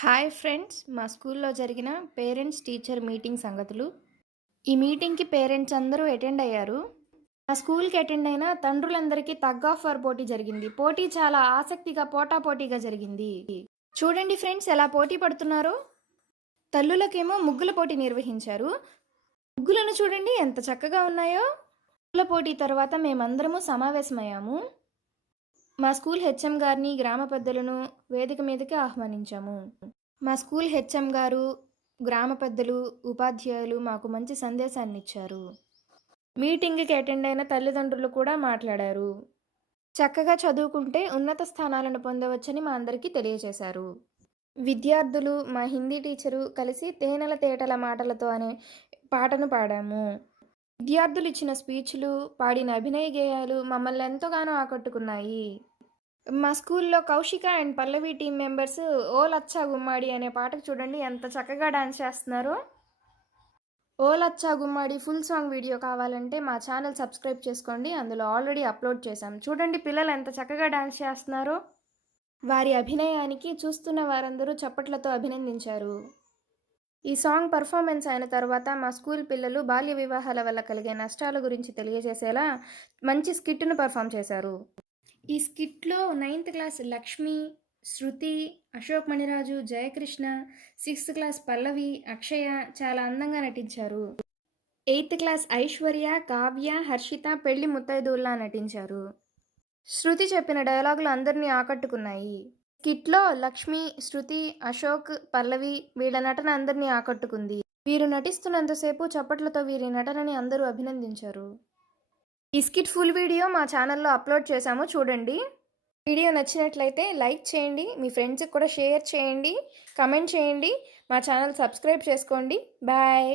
Hi friends, మా స్కూల్లో జరిగిన పేరెంట్స్ టీచర్ మీటింగ్ సంగతులు. ఈ మీటింగ్కి పేరెంట్స్ అందరూ అటెండ్ అయ్యారు. మా స్కూల్కి అటెండ్ అయిన తండ్రులందరికీ టగ్ ఆఫ్ వార్ పోటీ జరిగింది. పోటీ చాలా ఆసక్తిగా పోటాపోటీగా జరిగింది. చూడండి ఫ్రెండ్స్, ఎలా పోటీ పడుతున్నారో. తల్లులకేమో ముగ్గుల పోటీ నిర్వహించారు. ముగ్గులను చూడండి ఎంత చక్కగా ఉన్నాయో. ముగ్గుల పోటీ తర్వాత మేమందరము సమావేశమయ్యాము. మా స్కూల్ హెచ్ఎం గారిని, గ్రామ పెద్దలను వేదిక మీదకి ఆహ్వానించాము. మా స్కూల్ హెచ్ఎం గారు, గ్రామ పెద్దలు, ఉపాధ్యాయులు మాకు మంచి సందేశాన్ని ఇచ్చారు. మీటింగ్కి అటెండ్ అయిన తల్లిదండ్రులు కూడా మాట్లాడారు. చక్కగా చదువుకుంటే ఉన్నత స్థానాలను పొందవచ్చని మా అందరికీ తెలియజేశారు. విద్యార్థులు, మా హిందీ టీచరు కలిసి తేనెల తేటల మాటలతో అనే పాటను పాడాము. విద్యార్థులు ఇచ్చిన స్పీచ్లు, పాడిన అభినయ గేయాలు మమ్మల్ని ఎంతగానో ఆకట్టుకున్నాయి. మా స్కూల్లో Kaushika and Pallavi team members ఓ లచ్చా గుమ్మాడి అనే పాటకు చూడండి ఎంత చక్కగా డాన్స్ చేస్తున్నారో. ఓ లచ్చా గుమ్మాడి ఫుల్ సాంగ్ వీడియో కావాలంటే మా ఛానల్ సబ్స్క్రైబ్ చేసుకోండి, అందులో ఆల్రెడీ అప్లోడ్ చేశాం. చూడండి పిల్లలు ఎంత చక్కగా డాన్స్ చేస్తున్నారో. వారి అభినయానికి చూస్తున్న వారందరూ చప్పట్లతో అభినందించారు. ఈ సాంగ్ పర్ఫార్మెన్స్ అయిన తర్వాత మా స్కూల్ పిల్లలు బాల్య వివాహాల వల్ల కలిగే నష్టాల గురించి తెలియజేసేలా మంచి స్కిట్ను పర్ఫామ్ చేశారు. ఈ స్కిట్లో 9th క్లాస్ లక్ష్మి, శృతి, అశోక్ మణిరాజు, జయకృష్ణ, 6th క్లాస్ పల్లవి, అక్షయ చాలా అందంగా నటించారు. 8th క్లాస్ ఐశ్వర్య, కావ్య, హర్షిత పెళ్లి ముత్తైదువుల్లా నటించారు. శృతి చెప్పిన డైలాగులు అందరినీ ఆకట్టుకున్నాయి. స్కిట్లో లక్ష్మి, శృతి, అశోక్, పల్లవి వీళ్ళ నటన అందరినీ ఆకట్టుకుంది. వీరు నటిస్తున్నంతసేపు చప్పట్లతో వీరి నటనని అందరూ అభినందించారు. ఈ స్కిట్ ఫుల్ వీడియో మా ఛానల్లో అప్లోడ్ చేశాము, చూడండి. వీడియో నచ్చినట్లయితే లైక్ చేయండి, మీ ఫ్రెండ్స్కి కూడా షేర్ చేయండి, కమెంట్ చేయండి, మా ఛానల్ సబ్స్క్రైబ్ చేసుకోండి. బాయ్.